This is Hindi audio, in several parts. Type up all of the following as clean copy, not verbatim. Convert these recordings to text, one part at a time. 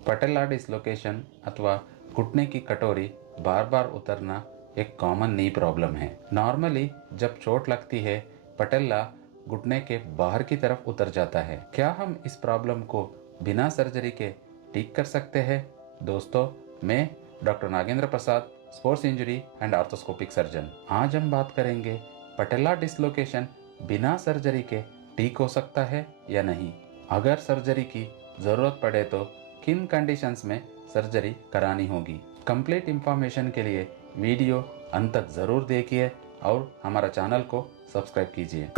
पटेला डिसलोकेशन अथवा घुटने की कटोरी बार बार उतरना एक कॉमन नी प्रॉब्लम है। नॉर्मली जब चोट लगती है पटेला घुटने के बाहर की तरफ उतर जाता है। क्या हम इस प्रॉब्लम को बिना सर्जरी के ठीक कर सकते हैं? दोस्तों, मैं doctor Nagendra Prasad, sports injury and arthroscopic surgeon. आज हम बात करेंगे पटेला डिसलोकेशन बिना सर्जरी के ठीक हो सकता है या नहीं। अगर सर्जरी की जरूरत पड़े तो किन कंडीशंस में सर्जरी करानी होगी। कंप्लीट इंफॉर्मेशन के लिए वीडियो अंत तक जरूर देखिए और हमारा चैनल को सब्सक्राइब कीजिए।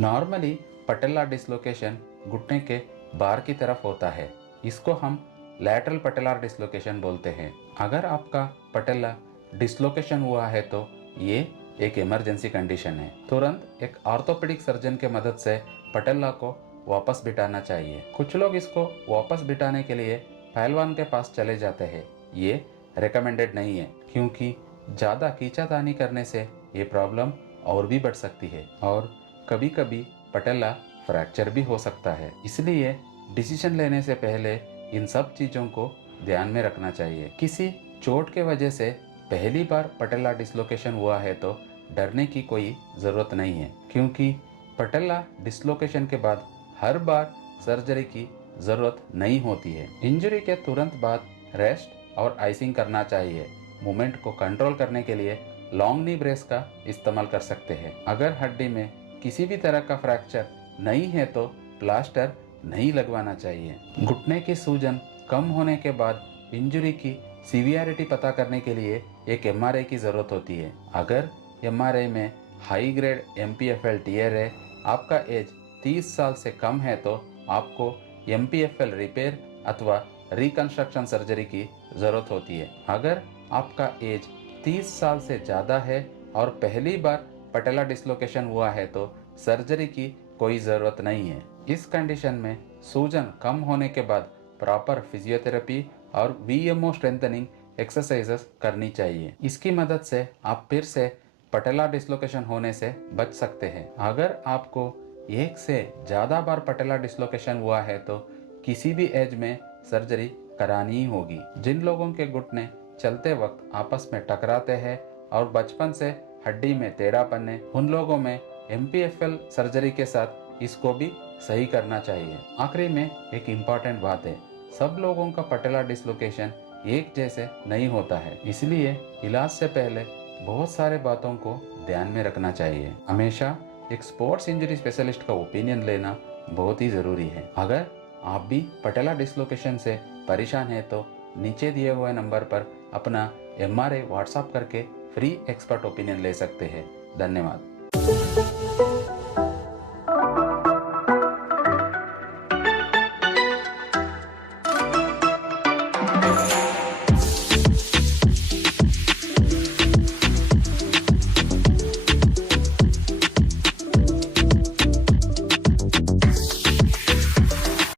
नॉर्मली पटेला डिसलोकेशन घुटने के बाहर की तरफ होता है। इसको हम लैटरल पटेलर डिसलोकेशन बोलते हैं। अगर आपका पटेला डिसलोकेशन हुआ है तो ये एक इमरजेंसी कंडीशन है। तुरंत एक ऑर्थोपेडिक सर्जन के मदद से पटेला को वापस बिठाना चाहिए। कुछ लोग इसको वापस बिठाने के लिए पहलवान के पास चले जाते हैं। ये रिकमेंडेड नहीं है क्योंकि ज़्यादा खींचातानी करने से ये प्रॉब्लम और भी बढ़ सकती है और कभी कभी पटेला फ्रैक्चर भी हो सकता है। इसलिए डिसीजन लेने से पहले इन सब चीज़ों को ध्यान में रखना चाहिए। किसी चोट के वजह से पहली बार पटेला डिसलोकेशन हुआ है तो डरने की कोई ज़रूरत नहीं है क्योंकि पटेला डिसलोकेशन के बाद हर बार सर्जरी की ज़रूरत नहीं होती है। इंजरी के तुरंत बाद रेस्ट और आइसिंग करना चाहिए। मूवमेंट को कंट्रोल करने के लिए लॉन्ग नी ब्रेस का इस्तेमाल कर सकते हैं। अगर हड्डी में किसी भी तरह का फ्रैक्चर नहीं है तो प्लास्टर नहीं लगवाना चाहिए। घुटने की सूजन कम होने के बाद इंजरी की सीवियरिटी पता करने के लिए एक एमआरआई की ज़रूरत होती है। अगर एमआरआई में हाई ग्रेड एमपीएफएल टीयर है, आपका एज 30 साल से कम है तो आपको एमपीएफएल रिपेयर अथवा रिकंस्ट्रक्शन सर्जरी की ज़रूरत होती है। अगर आपका एज 30 साल से ज़्यादा है और पहली बार पटेला डिसलोकेशन हुआ है तो सर्जरी की कोई ज़रूरत नहीं है। इस कंडीशन में सूजन कम होने के बाद प्रॉपर फिजियोथेरेपी और वीएमओ स्ट्रेंथनिंग एक्सरसाइजेस करनी चाहिए। इसकी मदद से आप फिर से पटेला डिसलोकेशन होने से बच सकते हैं। अगर आपको एक से ज़्यादा बार पटेला डिसलोकेशन हुआ है तो किसी भी एज में सर्जरी करानी ही होगी। जिन लोगों के घुटने चलते वक्त आपस में टकराते हैं और बचपन से हड्डी में टेढ़ापन है, उन लोगों में एमपीएफएल सर्जरी के साथ इसको भी सही करना चाहिए। आखिरी में एक इम्पॉर्टेंट बात है, सब लोगों का पटेला डिसलोकेशन एक जैसे नहीं होता है, इसलिए इलाज से पहले बहुत सारे बातों को ध्यान में रखना चाहिए। हमेशा एक स्पोर्ट्स इंजरी स्पेशलिस्ट का ओपिनियन लेना बहुत ही ज़रूरी है। अगर आप भी पटेला डिसलोकेशन से परेशान हैं तो नीचे दिए हुए नंबर पर अपना एमआरआई व्हाट्सएप करके फ्री एक्सपर्ट ओपिनियन ले सकते हैं। धन्यवाद।